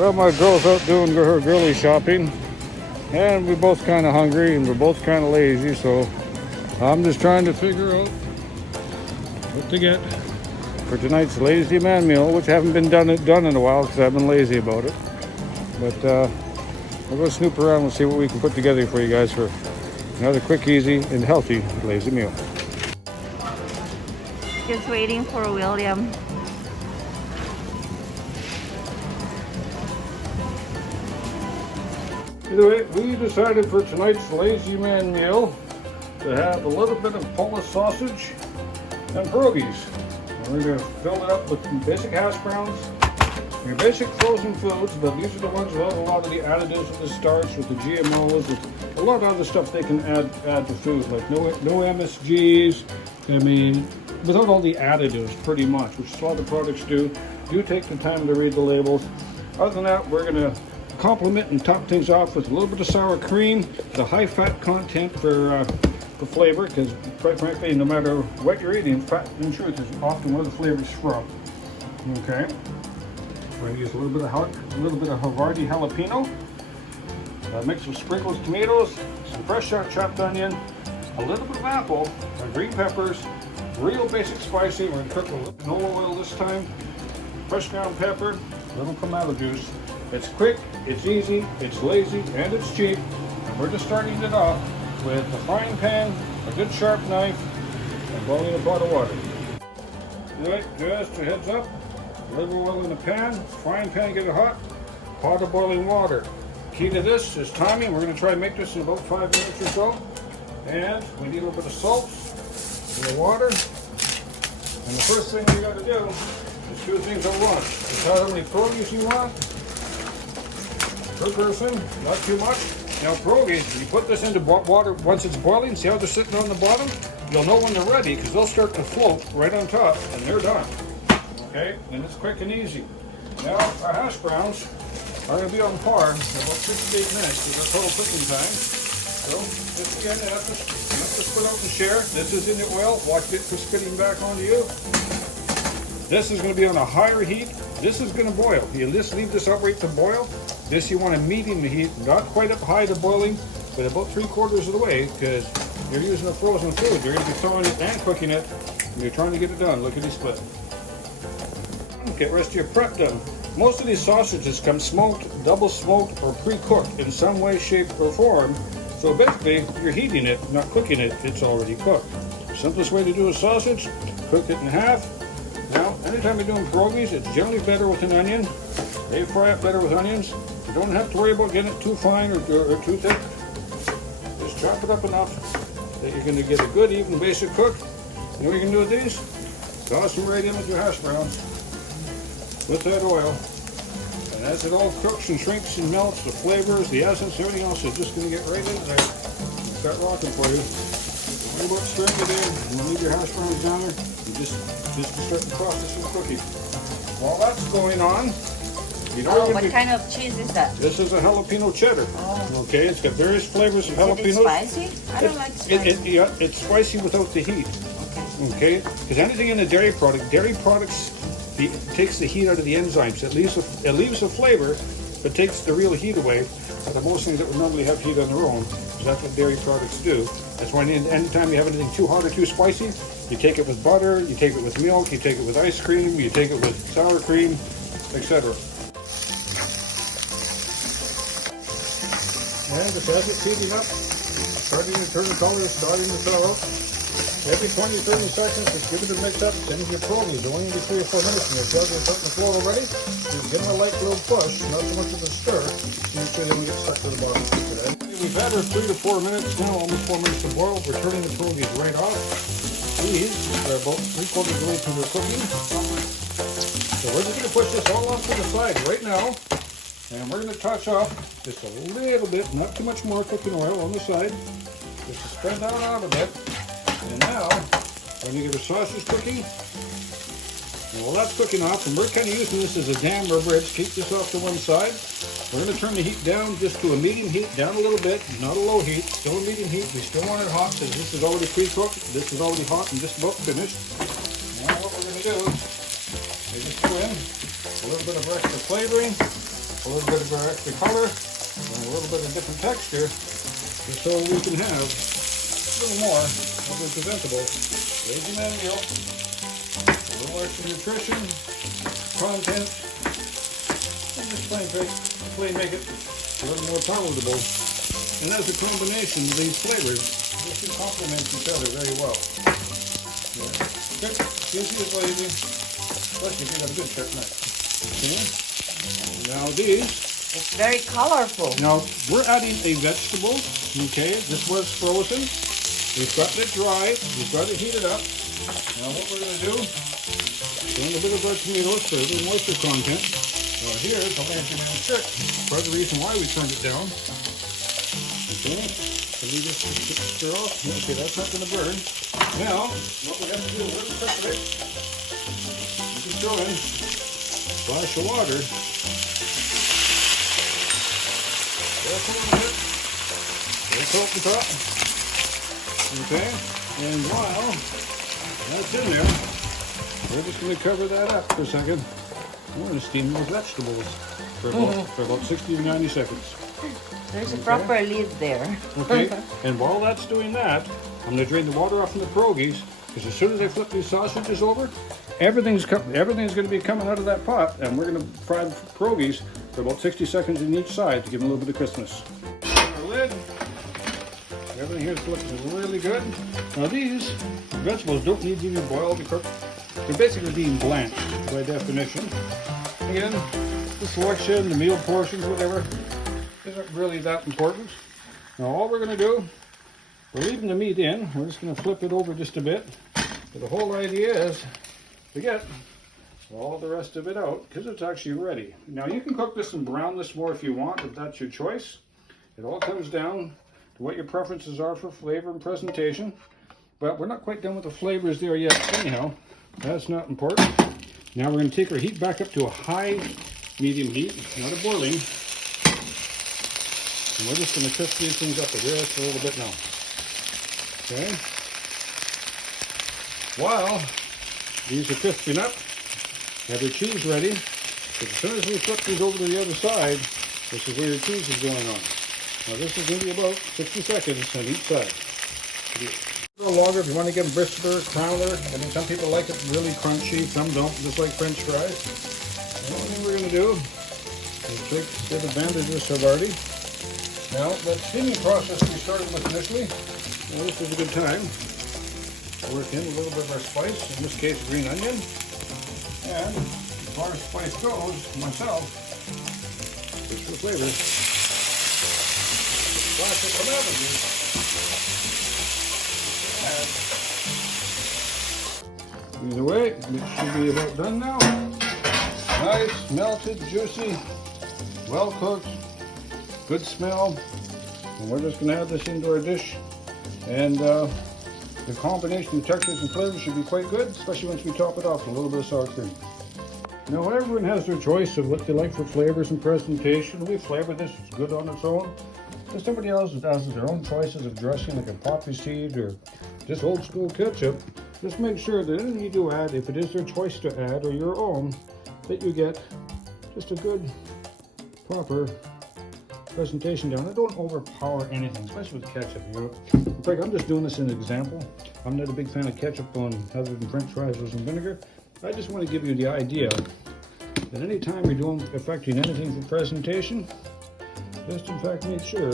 Well, my girl's out doing her girly shopping, and we're both kind of hungry and we're both kind of lazy, so I'm just trying to figure out what to get for tonight's lazy man meal, which I haven't been done in a while because I've been lazy about it. But we'll go snoop around and see what we can put together for you guys for another quick, easy, and healthy lazy meal. Just waiting for William. Anyway, we decided for tonight's lazy man meal to have a little bit of Polish sausage and pierogies. We're going to fill it up with basic hash browns, your basic frozen foods, but these are the ones without a lot of the additives with the starch, with the GMOs, with a lot of other stuff they can add to food, like no MSGs. I mean, without all the additives, pretty much, which a lot of the products do. Do take the time to read the labels. Other than that, we're going to complement and top things off with a little bit of sour cream, the high fat content for flavor, because quite frankly, no matter what you're eating, fat in truth is often where the flavors from. Okay, we're going to use a little bit of Havarti jalapeno, mixed with sprinkles, tomatoes, some fresh chopped onion, a little bit of apple, green peppers, real basic spicy. We're going to cook with canola oil this time, fresh ground pepper, a little tomato juice. It's quick, it's easy, it's lazy, and it's cheap. And we're just starting it off with a frying pan, a good sharp knife, and boiling a pot of water. Alright, just a heads up, a little oil in the pan, frying pan, get it hot, pot of boiling water. Key to this is timing. We're going to try and make this in about 5 minutes or so. And we need a little bit of salt in the water. And the first thing you got to do is 2 things at once. Decide how many pierogies you want per person, not too much. Now pierogies, you put this into water once it's boiling, see how they're sitting on the bottom? You'll know when they're ready because they'll start to float right on top and they're done. Okay, and it's quick and easy. Now our hash browns are going to be on par in about 6 to 8 minutes because that's total cooking time. So just again, you have to split out and share. This is in the oil, watch it for spitting back onto you. This is going to be on a higher heat. This is going to boil. You just leave this outright to boil. This you want a medium heat, not quite up high to boiling, but about 3/4 of the way, because you're using a frozen food. You're going to be thawing it and cooking it, and you're trying to get it done. Look at these split. Get the rest of your prep done. Most of these sausages come smoked, double smoked, or pre-cooked in some way, shape, or form. So basically, you're heating it, not cooking it. It's already cooked. Simplest way to do a sausage, cook it in half. Now, anytime you're doing pierogies, it's generally better with an onion. They fry it better with onions. You don't have to worry about getting it too fine or too thick. Just chop it up enough that you're going to get a good, even basic cook. You know what you can do with these? Toss them right in with your hash browns with that oil. And as it all cooks and shrinks and melts, the flavors, the essence, everything else is just going to get right into there and start rocking for you. Don't worry about stirring it in. You leave your hash browns down there and just start the process of cooking. While that's going on, what kind of cheese is that? This is a jalapeno cheddar. Oh. Okay, it's got various flavors of jalapenos. Is it spicy? I don't like spicy. It's spicy without the heat. Okay, because anything in a dairy products takes the heat out of the enzymes. It leaves a flavor, but takes the real heat away. But most things that would normally have heat on their own, because that's what dairy products do. That's why anytime you have anything too hot or too spicy, you take it with butter, you take it with milk, you take it with ice cream, you take it with sour cream, etc. And just as it's heating up, starting to turn the color, starting to thaw out. Every 20-30 seconds, just give it a mix up. Send your pierogies. Only be 3 or 4 minutes and your pierogies are on the floor already. Just give them a light little push, not so much of a stir. Make sure they don't get stuck to the bottom. We've had her 3 to 4 minutes now, almost 4 minutes to boil. We're turning the pierogies right off. These are about 3/4 of the way to their cooking. So we're just going to push this all off to the side right now. And we're going to touch off just a little bit, not too much more cooking oil on the side, just to spread that out a bit. And now, we're going to get our sausage cooking. And while that's cooking off, and we're kind of using this as a dam or bridge, keep this off to one side. We're going to turn the heat down just to a medium heat, down a little bit, not a low heat, still a medium heat. We still want it hot because this is already pre-cooked. This is already hot and just about finished. Now what we're going to do is just throw in a little bit of extra flavoring, a little of our extra color and a little bit of different texture, just so we can have a little more of a presentable lazy man meal. A little extra nutrition, content, and just plain make it a little more palatable. And as a combination of these flavors, they should complement each other very well. Yeah. Quick, easy as lazy, plus you can have a good chip next. Okay. Now these. It's very colorful. Now we're adding a vegetable. Okay, this was frozen. We've gotten it dry. We've got it heated up. Now what we're going to do, throw in a bit of our tomatoes for a little moisture content. Now here's the lazy man trick. Part of the reason why we turned it down. Okay, so we just stir off. Okay, that's not going to burn. Now, what we have to do, we're going to separate. You can throw in a splash of water. Just a little bit. Just off the top. Okay, and while that's in there, we're just going to cover that up for a second. We're going to steam those vegetables for about 60 to 90 seconds. There's a proper lid there. Okay, and while that's doing that, I'm going to drain the water off from the pierogies, because as soon as I flip these sausages over, everything's going to be coming out of that pot, and we're going to fry the pierogies for about 60 seconds in each side to give them a little bit of crispness. Our lid. Everything here is looking really good. Now these vegetables don't need to be boiled or cooked. They're basically being blanched by definition. Again, the selection, the meal portions, whatever, isn't really that important. Now all we're going to do, we're leaving the meat in. We're just going to flip it over just a bit. But the whole idea is to get all the rest of it out, because it's actually ready. Now you can cook this and brown this more if you want, if that's your choice. It all comes down to what your preferences are for flavor and presentation. But we're not quite done with the flavors there yet anyhow. That's not important. Now we're going to take our heat back up to a high medium heat, not a boiling. And we're just going to crisp these things up just a little bit now. Okay. While these are crisping up, have your cheese ready. But as soon as we flip these over to the other side, this is where your cheese is going on. Now this is going to be about 60 seconds on each side. A little longer if you want to get them brisker, crowner. I mean, some people like it really crunchy, some don't, just like French fries. The only thing we're going to do is take advantage of this variety. Now, that steaming process we started with initially, well, this is a good time to work in a little bit of our spice, in this case green onion. And as far as spice goes, myself, just for flavors, classic perogies. Either way, it should be about done now. Nice, melted, juicy, well cooked, good smell. And we're just going to add this into our dish. And the combination of textures and flavors should be quite good, especially once we top it off with a little bit of sour cream. Now everyone has their choice of what they like for flavors and presentation. We flavor this, it's good on its own. There's somebody else that has their own choices of dressing, like a poppy seed or just old school ketchup. Just make sure that anything you do add, if it is their choice to add or your own, that you get just a good, proper presentation down. And don't overpower anything, especially with ketchup. You know, in fact, I'm just doing this as an example. I'm not a big fan of ketchup on other than French fries or some vinegar. I just want to give you the idea that anytime you're affecting anything for presentation, just in fact make sure